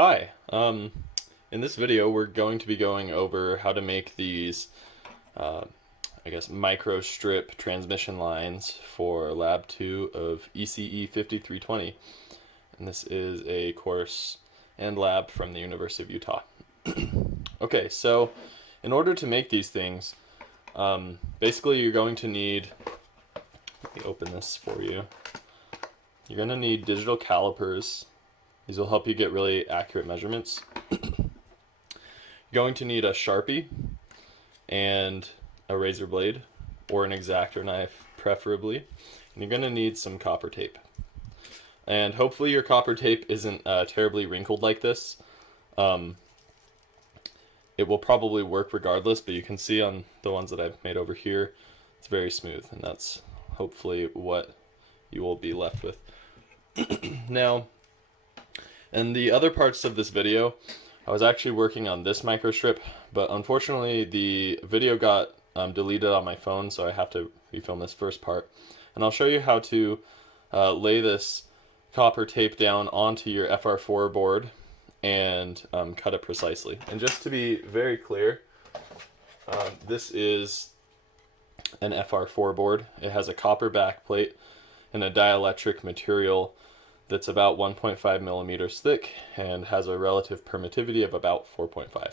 Hi. In this video, we're going to be going over how to make these, microstrip transmission lines for Lab 2 of ECE 5320. And this is a course and lab from the University of Utah. Okay, so in order to make these things, basically you're going to need, let me open this for you. You're going to need digital calipers. These will help you get really accurate measurements. You're going to need a Sharpie and a razor blade, or an X-Acto knife preferably. And you're going to need some copper tape. And hopefully your copper tape isn't terribly wrinkled like this. It will probably work regardless, but you can see on the ones that I've made over here, it's very smooth, and that's hopefully what you will be left with. Now, in the other parts of this video, I was actually working on this microstrip, but unfortunately the video got deleted on my phone, so I have to refilm this first part. And I'll show you how to lay this copper tape down onto your FR4 board and cut it precisely. And just to be very clear, this is an FR4 board. It has a copper backplate and a dielectric material that's about 1.5 millimeters thick and has a relative permittivity of about 4.5.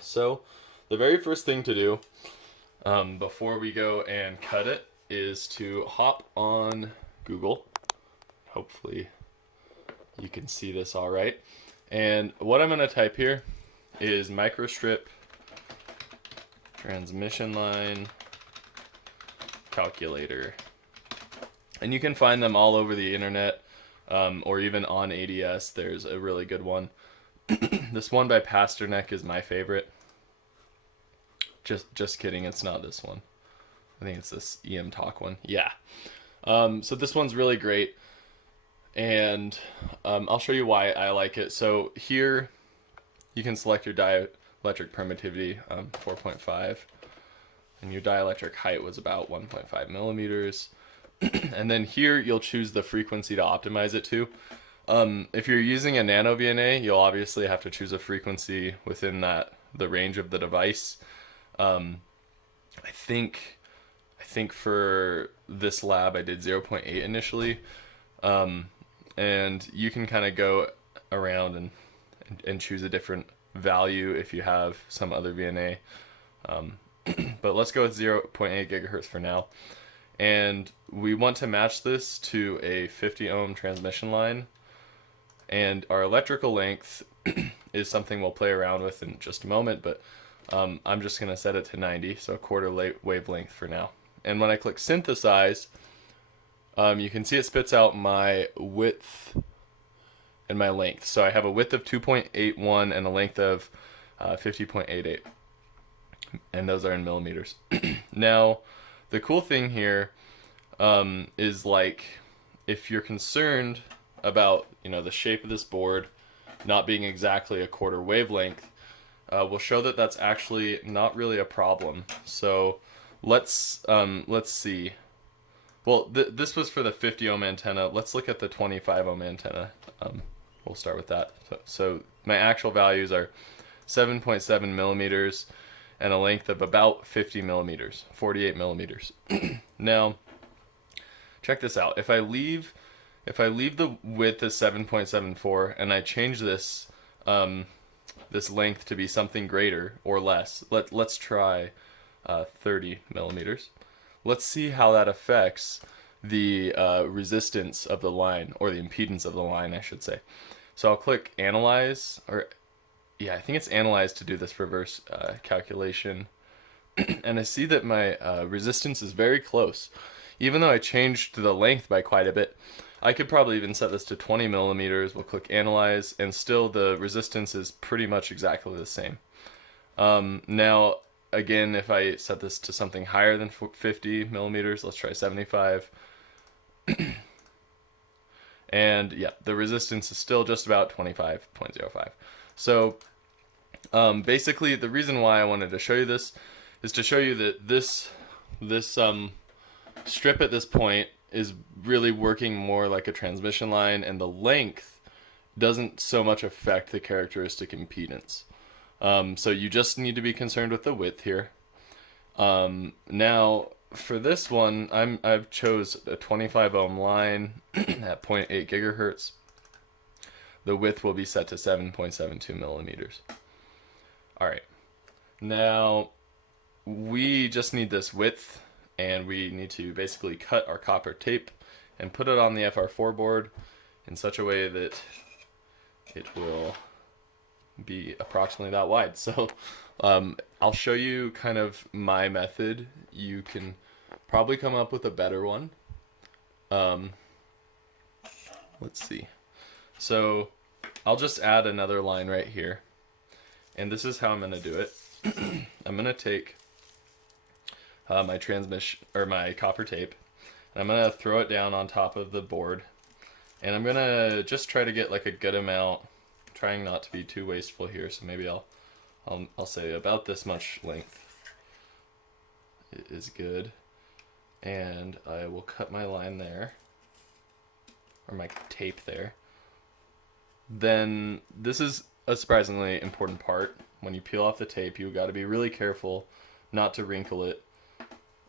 So the very first thing to do before we go and cut it is to hop on Google. Hopefully you can see this all right. And what I'm going to type here is microstrip transmission line calculator. And you can find them all over the internet, or even on ADS. There's a really good one. This one by Pasternak is my favorite. Just kidding, it's not this one. I think it's this EM Talk one. Yeah. So this one's really great, and I'll show you why I like it. So here, you can select your dielectric permittivity, 4.5, and your dielectric height was about 1.5 millimeters. And then here you'll choose the frequency to optimize it to. If you're using a nano VNA, you'll obviously have to choose a frequency within the range of the device. I think for this lab I did 0.8 initially, and you can kind of go around and choose a different value if you have some other VNA. But let's go with 0.8 gigahertz for now. And we want to match this to a 50 ohm transmission line, and our electrical length is something we'll play around with in just a moment, but I'm just going to set it to 90, so a quarter wavelength for now. And when I click synthesize, you can see it spits out my width and my length. So I have a width of 2.81 and a length of 50.88, and those are in millimeters. Now, the cool thing here is, like, if you're concerned about, the shape of this board not being exactly a quarter wavelength, we'll show that that's actually not really a problem. So let's see. Well, this was for the 50 ohm antenna. Let's look at the 25 ohm antenna. We'll start with that. So my actual values are 7.7 millimeters and a length of about 50 millimeters, 48 millimeters. Now, check this out. If I leave the width as 7.74 and I change this this length to be something greater or less, let's try 30 millimeters. Let's see how that affects the resistance of the line, or the impedance of the line, I should say. So I'll click Analyze, or yeah, I think it's Analyze to do this reverse calculation. And I see that my resistance is very close. Even though I changed the length by quite a bit, I could probably even set this to 20 millimeters. We'll click Analyze, and still the resistance is pretty much exactly the same. Now, again, if I set this to something higher than 50 millimeters, let's try 75. And yeah, the resistance is still just about 25.05. So basically, the reason why I wanted to show you this is to show you that this strip at this point is really working more like a transmission line, and the length doesn't so much affect the characteristic impedance. So you just need to be concerned with the width here. Now for this one, I've chose a 25 ohm line at 0.8 gigahertz. The width will be set to 7.72 millimeters. All right. Now we just need this width, and we need to basically cut our copper tape and put it on the FR4 board in such a way that it will be approximately that wide. So I'll show you kind of my method. You can probably come up with a better one. Let's see. So I'll just add another line right here. And this is how I'm going to do it. I'm going to take my transmission or my copper tape, and I'm going to throw it down on top of the board. And I'm going to just try to get like a good amount, trying not to be too wasteful here. So maybe I'll say about this much length is good. And I will cut my line there, or my tape there. Then this is a surprisingly important part. When you peel off the tape, you got to be really careful not to wrinkle it,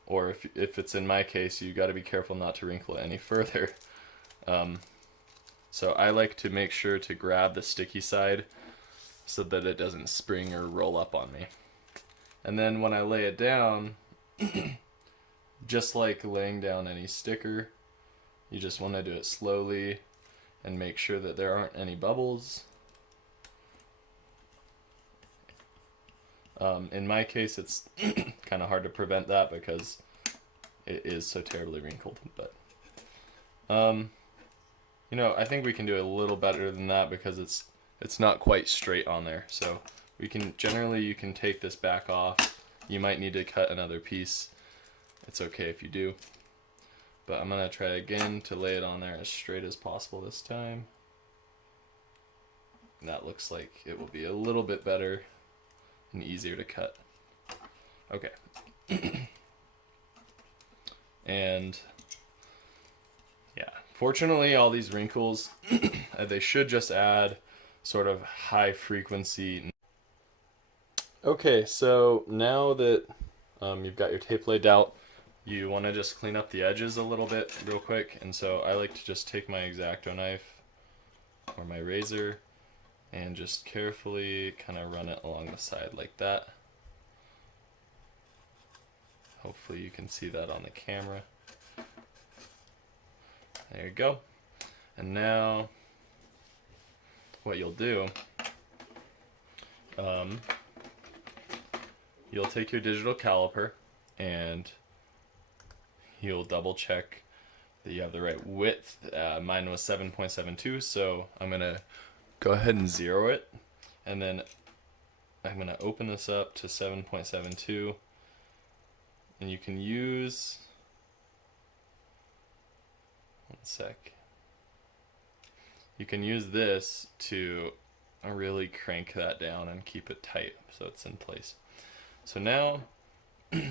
or if it's in my case, you got to be careful not to wrinkle it any further. So I like to make sure to grab the sticky side so that it doesn't spring or roll up on me. And then when I lay it down, just like laying down any sticker, you just want to do it slowly and make sure that there aren't any bubbles. In my case, it's kind of hard to prevent that because it is so terribly wrinkled. But you know, I think we can do a little better than that because it's not quite straight on there. So we can generally, you can take this back off. You might need to cut another piece. It's okay if you do. But I'm gonna try again to lay it on there as straight as possible this time. And that looks like it will be a little bit better and easier to cut. Okay. And yeah, fortunately all these wrinkles, they should just add sort of high frequency. Okay, so now that you've got your tape laid out, you want to just clean up the edges a little bit real quick. And so I like to just take my X-Acto knife or my razor and just carefully kind of run it along the side like that. Hopefully you can see that on the camera. There you go. And now what you'll do, you'll take your digital caliper and you'll double check that you have the right width. Mine was 7.72, so I'm gonna go ahead and zero it, and then I'm gonna open this up to 7.72, and you can use, one sec, you can use this to really crank that down and keep it tight so it's in place. So now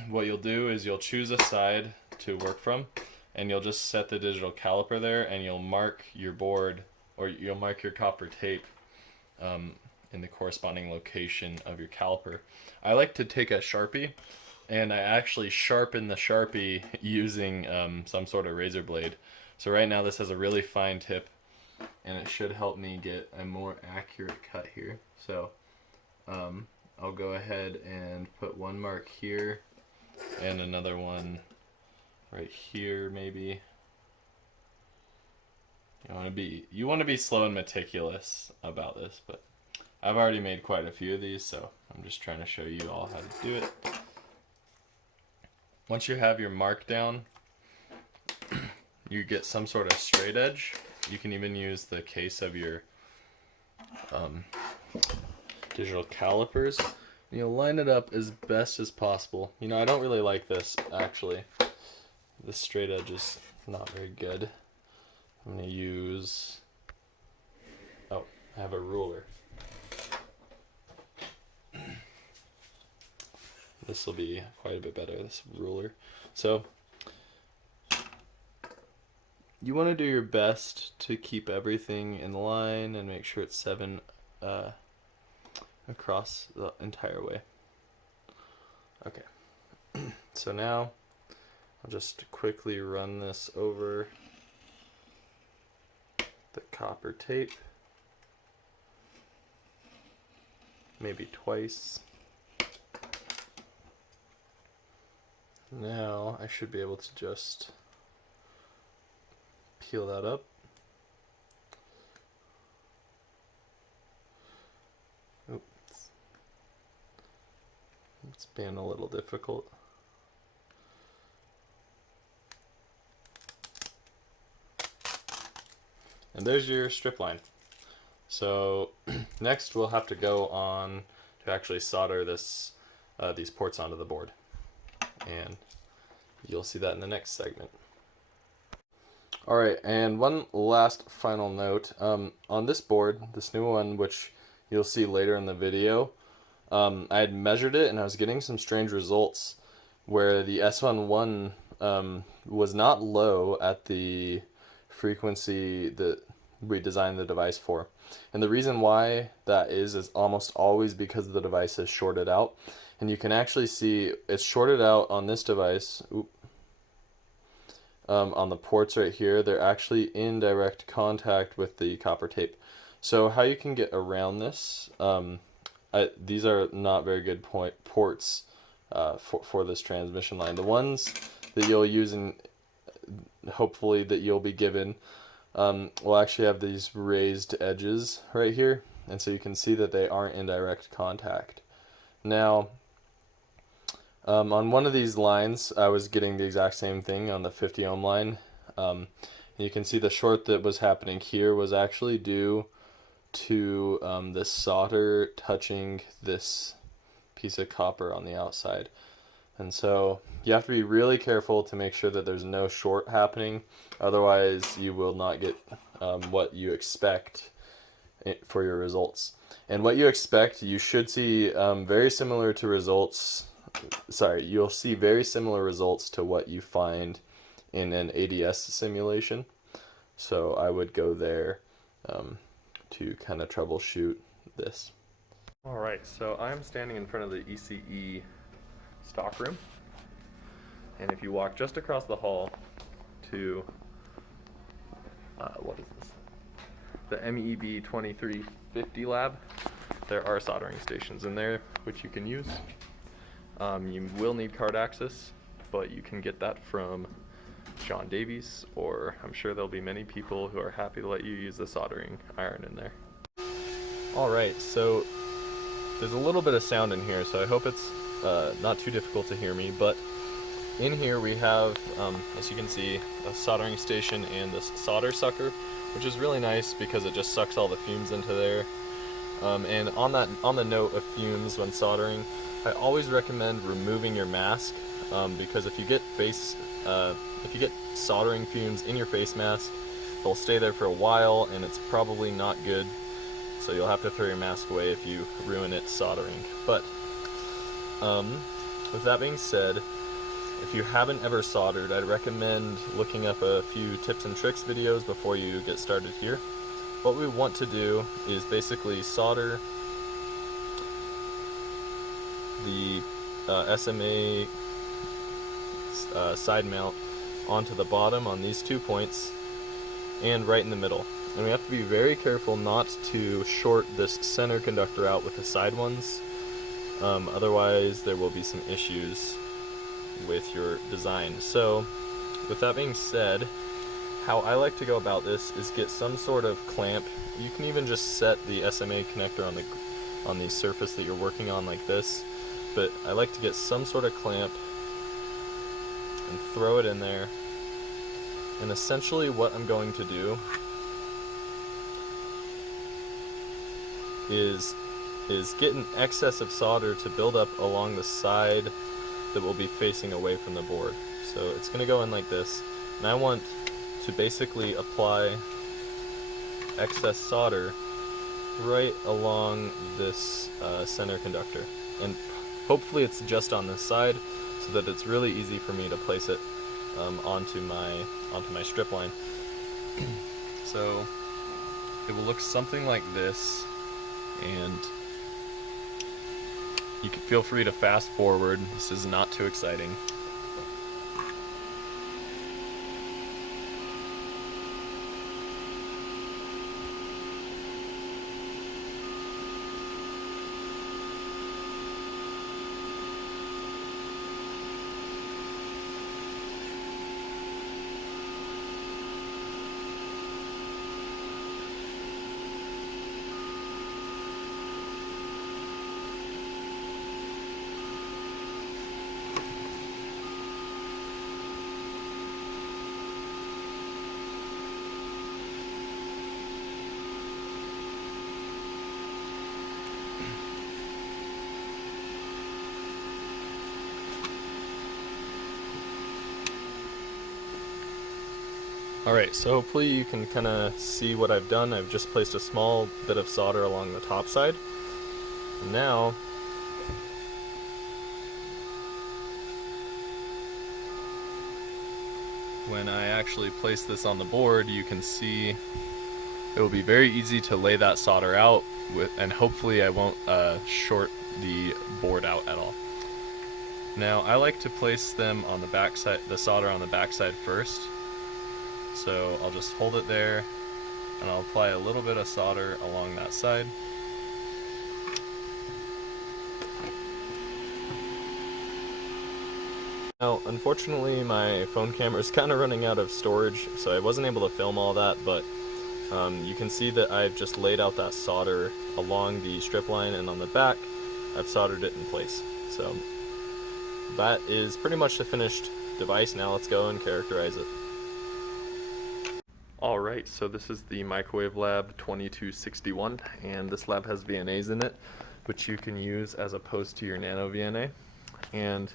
what you'll do is you'll choose a side to work from, and you'll just set the digital caliper there, and you'll mark your board, or you'll mark your copper tape in the corresponding location of your caliper. I like to take a Sharpie, and I actually sharpen the Sharpie using some sort of razor blade. So right now this has a really fine tip, and it should help me get a more accurate cut here. So I'll go ahead and put one mark here and another one right here maybe. You want to be slow and meticulous about this, but I've already made quite a few of these, so I'm just trying to show you all how to do it. Once you have your mark down, you get some sort of straight edge. You can even use the case of your digital calipers. And you'll line it up as best as possible. You know, I don't really like this, actually. This straight edge is not very good. I'm going to use, I have a ruler. This will be quite a bit better, this ruler. So you want to do your best to keep everything in line and make sure it's 7 across the entire way. Okay, so now I'll just quickly run this over the copper tape, maybe twice. Now I should be able to just peel that up. Oops. It's being a little difficult. And there's your strip line. So next we'll have to go on to actually solder this these ports onto the board. And you'll see that in the next segment. Alright, and one last final note. On this board, this new one, which you'll see later in the video, I had measured it and I was getting some strange results where the S11 was not low at the frequency that we designed the device for. And the reason why that is almost always because the device is shorted out. And you can actually see it's shorted out on this device. On the ports right here, they're actually in direct contact with the copper tape. So how you can get around this, these are not very good ports for this transmission line. The ones that you'll use and hopefully that you'll be given will actually have these raised edges right here, and so you can see that they aren't in direct contact. Now, on one of these lines, I was getting the exact same thing on the 50 ohm line. You can see the short that was happening here was actually due to the solder touching this piece of copper on the outside. And so you have to be really careful to make sure that there's no short happening. Otherwise, you will not get what you expect for your results. And what you expect, you should see very similar to results. Sorry, you'll see very similar results to what you find in an ADS simulation. So I would go there to kind of troubleshoot this. Alright, so I'm standing in front of the ECE stockroom. And if you walk just across the hall to, what is this? The MEB 2350 lab, there are soldering stations in there which you can use. You will need card access, but you can get that from John Davies, or I'm sure there'll be many people who are happy to let you use the soldering iron in there. Alright, so there's a little bit of sound in here, so I hope it's not too difficult to hear me, but in here we have, as you can see, a soldering station and this solder sucker, which is really nice because it just sucks all the fumes into there. And on the note of fumes when soldering, I always recommend removing your mask because if you get soldering fumes in your face mask, they'll stay there for a while and it's probably not good. So you'll have to throw your mask away if you ruin it soldering. But with that being said, if you haven't ever soldered, I'd recommend looking up a few tips and tricks videos before you get started here. What we want to do is basically solder the SMA side mount onto the bottom on these 2 points and right in the middle. And we have to be very careful not to short this center conductor out with the side ones, otherwise there will be some issues with your design. So with that being said, how I like to go about this is get some sort of clamp. You can even just set the SMA connector on the surface that you're working on like this, but I like to get some sort of clamp and throw it in there. And essentially what I'm going to do is get an excess of solder to build up along the side that will be facing away from the board. So it's going to go in like this, and I want to basically apply excess solder right along this center conductor, and hopefully it's just on this side so that it's really easy for me to place it onto my strip line. So it will look something like this, and you can feel free to fast forward. This is not too exciting. Alright, so hopefully you can kind of see what I've done. I've just placed a small bit of solder along the top side. And now, when I actually place this on the board, you can see it will be very easy to lay that solder out with, and hopefully I won't short the board out at all. Now I like to place them on the back side, the solder on the back side first. So I'll just hold it there, and I'll apply a little bit of solder along that side. Now, unfortunately, my phone camera is kind of running out of storage, so I wasn't able to film all that, but you can see that I've just laid out that solder along the strip line, and on the back, I've soldered it in place. So that is pretty much the finished device. Now let's go and characterize it. Alright, so this is the Microwave Lab 2261, and this lab has VNAs in it, which you can use as opposed to your nano VNA. And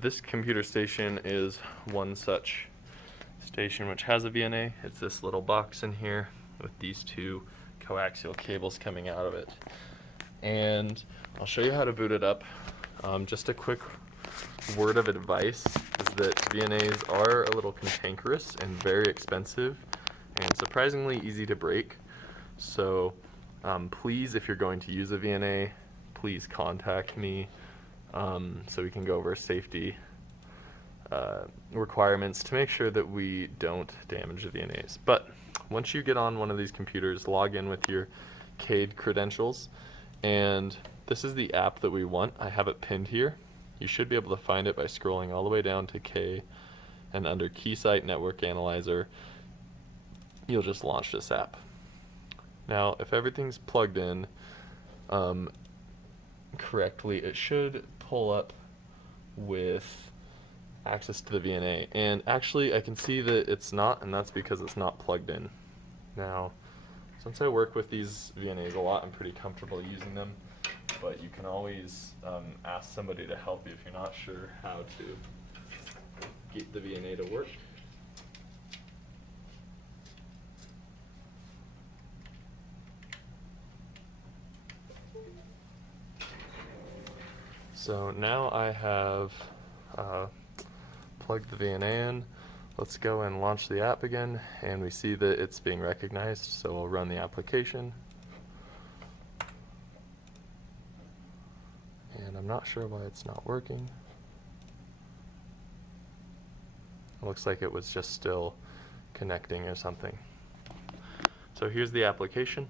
this computer station is one such station which has a VNA. It's this little box in here with these two coaxial cables coming out of it. And I'll show you how to boot it up. Just a quick word of advice is that VNAs are a little cantankerous and very expensive and surprisingly easy to break. So please, if you're going to use a VNA, please contact me so we can go over safety requirements to make sure that we don't damage the VNAs. But once you get on one of these computers, log in with your CADE credentials, and this is the app that we want. I have it pinned here. You should be able to find it by scrolling all the way down to K, and under Keysight Network Analyzer, you'll just launch this app. Now, if everything's plugged in correctly, it should pull up with access to the VNA. And actually, I can see that it's not, and that's because it's not plugged in. Now, since I work with these VNAs a lot, I'm pretty comfortable using them, but you can always ask somebody to help you if you're not sure how to get the VNA to work. So now I have plugged the VNA in. Let's go and launch the app again, and we see that it's being recognized, so I'll run the application. And I'm not sure why it's not working. It looks like it was just still connecting or something. So here's the application.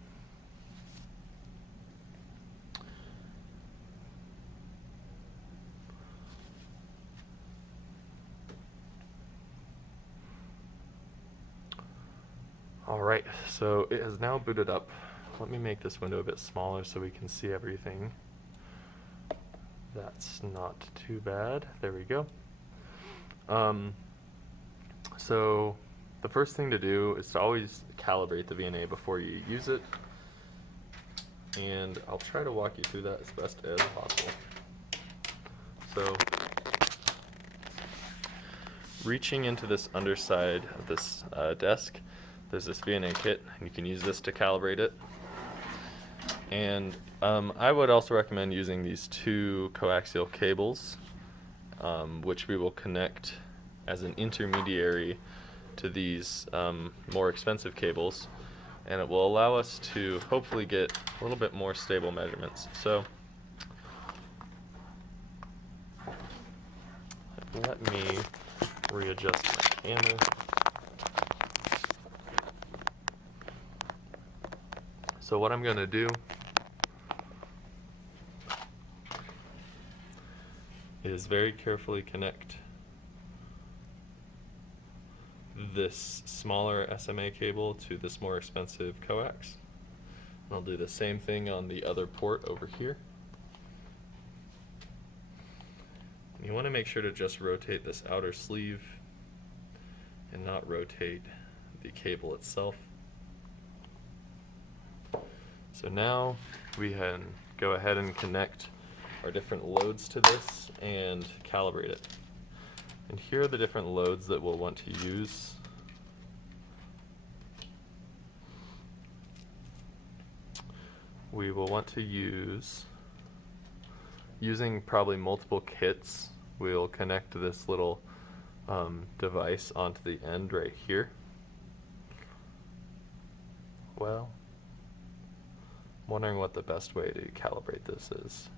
Alright, so it has now booted up. Let me make this window a bit smaller so we can see everything. That's not too bad. There we go. So the first thing to do is to always calibrate the VNA before you use it. And I'll try to walk you through that as best as possible. So reaching into this underside of this desk, there's this VNA kit, and you can use this to calibrate it. And I would also recommend using these two coaxial cables, which we will connect as an intermediary to these more expensive cables, and it will allow us to hopefully get a little bit more stable measurements. So let me readjust my camera. So what I'm going to do is very carefully connect this smaller SMA cable to this more expensive coax. And I'll do the same thing on the other port over here. And you want to make sure to just rotate this outer sleeve and not rotate the cable itself. So now we can go ahead and connect our different loads to this and calibrate it. And here are the different loads that we'll want to use. We will want to using probably multiple kits, we'll connect this little device onto the end right here. Well, I'm wondering what the best way to calibrate this is.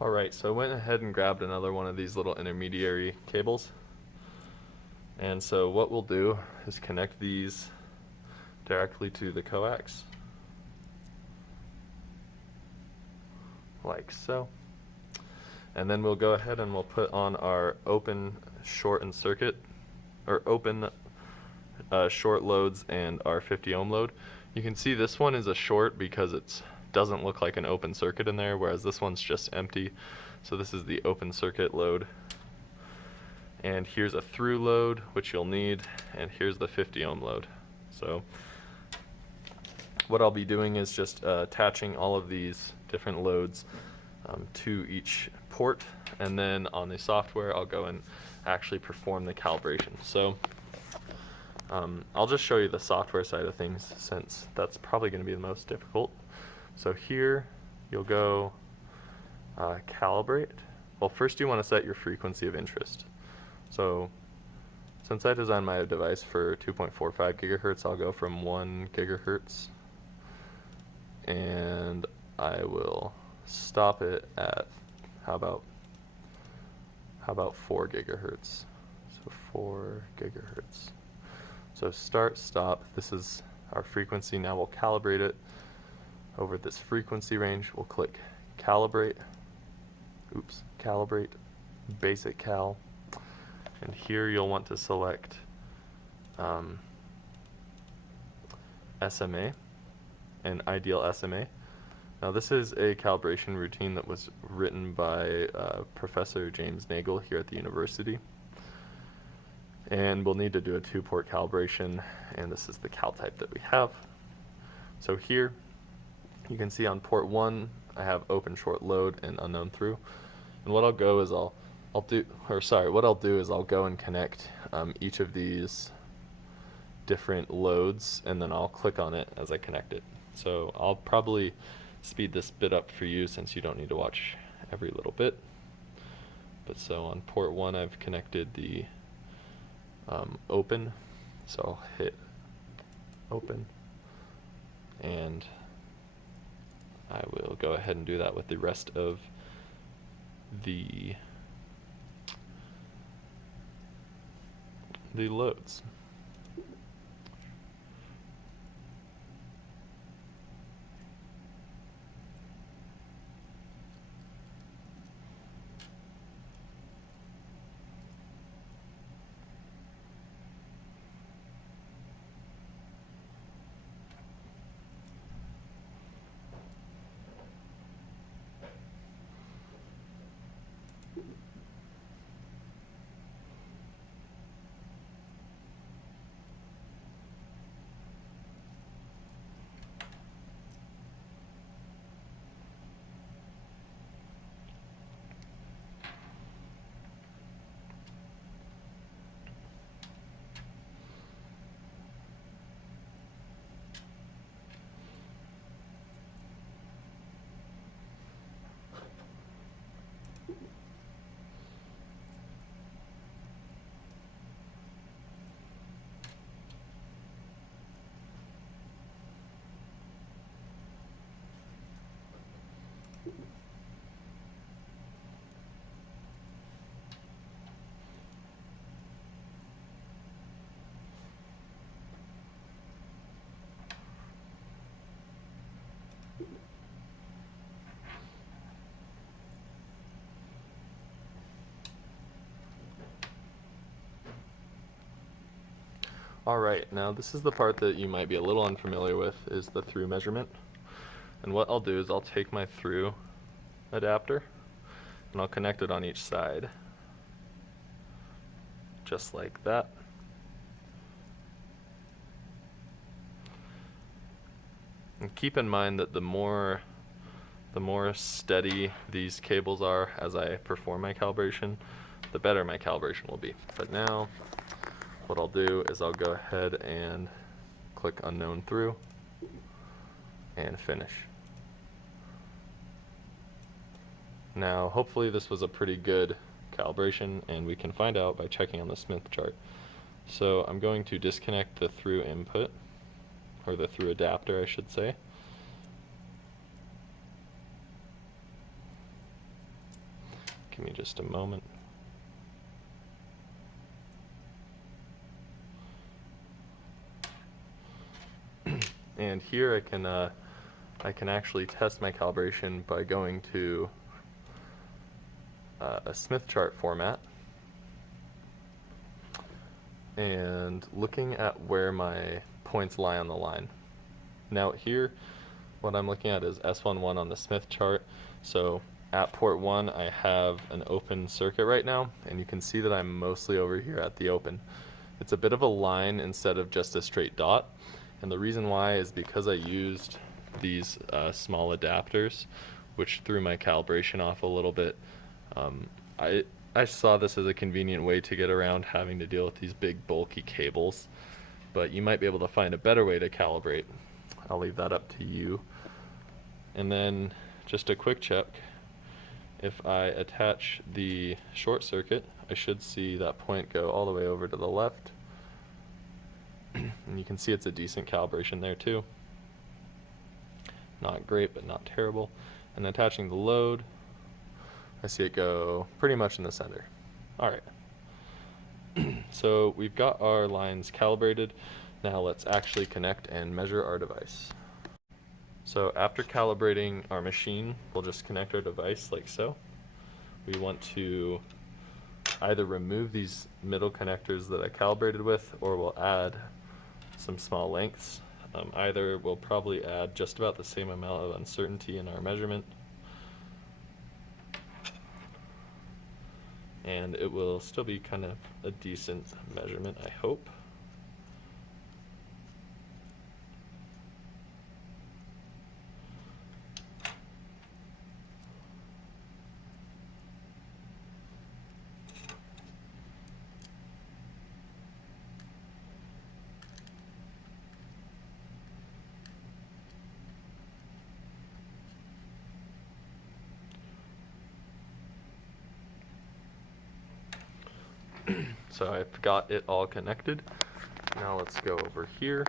Alright, so I went ahead and grabbed another one of these little intermediary cables. And so what we'll do is connect these directly to the coax, like so. And then we'll go ahead and we'll put on our open short and circuit, or open short loads and our 50 ohm load. You can see this one is a short because it doesn't look like an open circuit in there, whereas this one's just empty. So this is the open circuit load. And here's a through load, which you'll need, and here's the 50 ohm load. So what I'll be doing is just attaching all of these different loads to each port, and then on the software I'll go and actually perform the calibration. So I'll just show you the software side of things, since that's probably going to be the most difficult. So here you'll go calibrate. Well, first you want to set your frequency of interest. So since I designed my device for 2.45 gigahertz, I'll go from 1 gigahertz, and I will stop it at how about 4 gigahertz. So 4 gigahertz. So start, stop. This is our frequency. Now we'll calibrate it over this frequency range. We'll click calibrate. Oops, calibrate basic cal. And here you'll want to select SMA, an ideal SMA. Now this is a calibration routine that was written by Professor James Nagel here at the university. And we'll need to do a 2-port calibration, and this is the cal type that we have. So here you can see on port 1 I have open short load and unknown through. And what I'll go is I'll go and connect each of these different loads, and then I'll click on it as I connect it. So I'll probably speed this bit up for you since you don't need to watch every little bit. But so on port 1 I've connected the open, so I'll hit open, and I will go ahead and do that with the rest of the loads. Alright, now this is the part that you might be a little unfamiliar with, is the through measurement. And what I'll do is I'll take my through adapter and I'll connect it on each side, just like that. And keep in mind that the more steady these cables are as I perform my calibration, the better my calibration will be. But now, what I'll do is I'll go ahead and click unknown through and finish. Now, hopefully this was a pretty good calibration, and we can find out by checking on the Smith chart. So I'm going to disconnect the through input, or the through adapter I should say. Give me just a moment. And here I can actually test my calibration by going to a Smith chart format and looking at where my points lie on the line. Now here, what I'm looking at is S11 on the Smith chart. So at port 1 I have an open circuit right now, and you can see that I'm mostly over here at the open. It's a bit of a line instead of just a straight dot, and the reason why is because I used these small adapters, which threw my calibration off a little bit. I saw this as a convenient way to get around having to deal with these big bulky cables, but you might be able to find a better way to calibrate. I'll leave that up to you. And then just a quick check. If I attach the short circuit, I should see that point go all the way over to the left. And you can see it's a decent calibration there too. Not great, but not terrible. And attaching the load, I see it go pretty much in the center. Alright. So we've got our lines calibrated. Now let's actually connect and measure our device. So after calibrating our machine, we'll just connect our device like so. We want to either remove these middle connectors that I calibrated with, or we'll add some small lengths. Either will probably add just about the same amount of uncertainty in our measurement, and it will still be kind of a decent measurement, I hope. So I've got it all connected. Now let's go over here.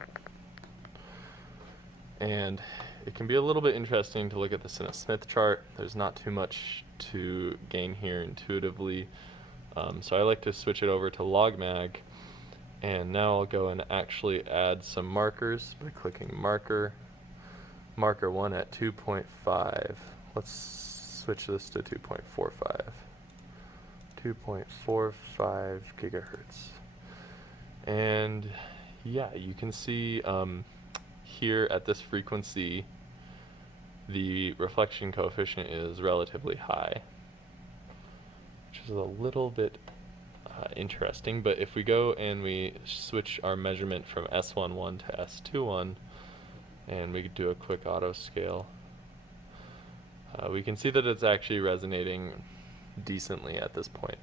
And it can be a little bit interesting to look at this in a Smith chart. There's not too much to gain here intuitively. So I like to switch it over to logmag. And now I'll go and actually add some markers by clicking marker. Marker 1 at 2.5. Let's switch this to 2.45. 2.45 gigahertz. And yeah, you can see here at this frequency the reflection coefficient is relatively high, which is a little bit interesting. But if we go and we switch our measurement from S11 to S21 and we do a quick auto scale, we can see that it's actually resonating decently at this point.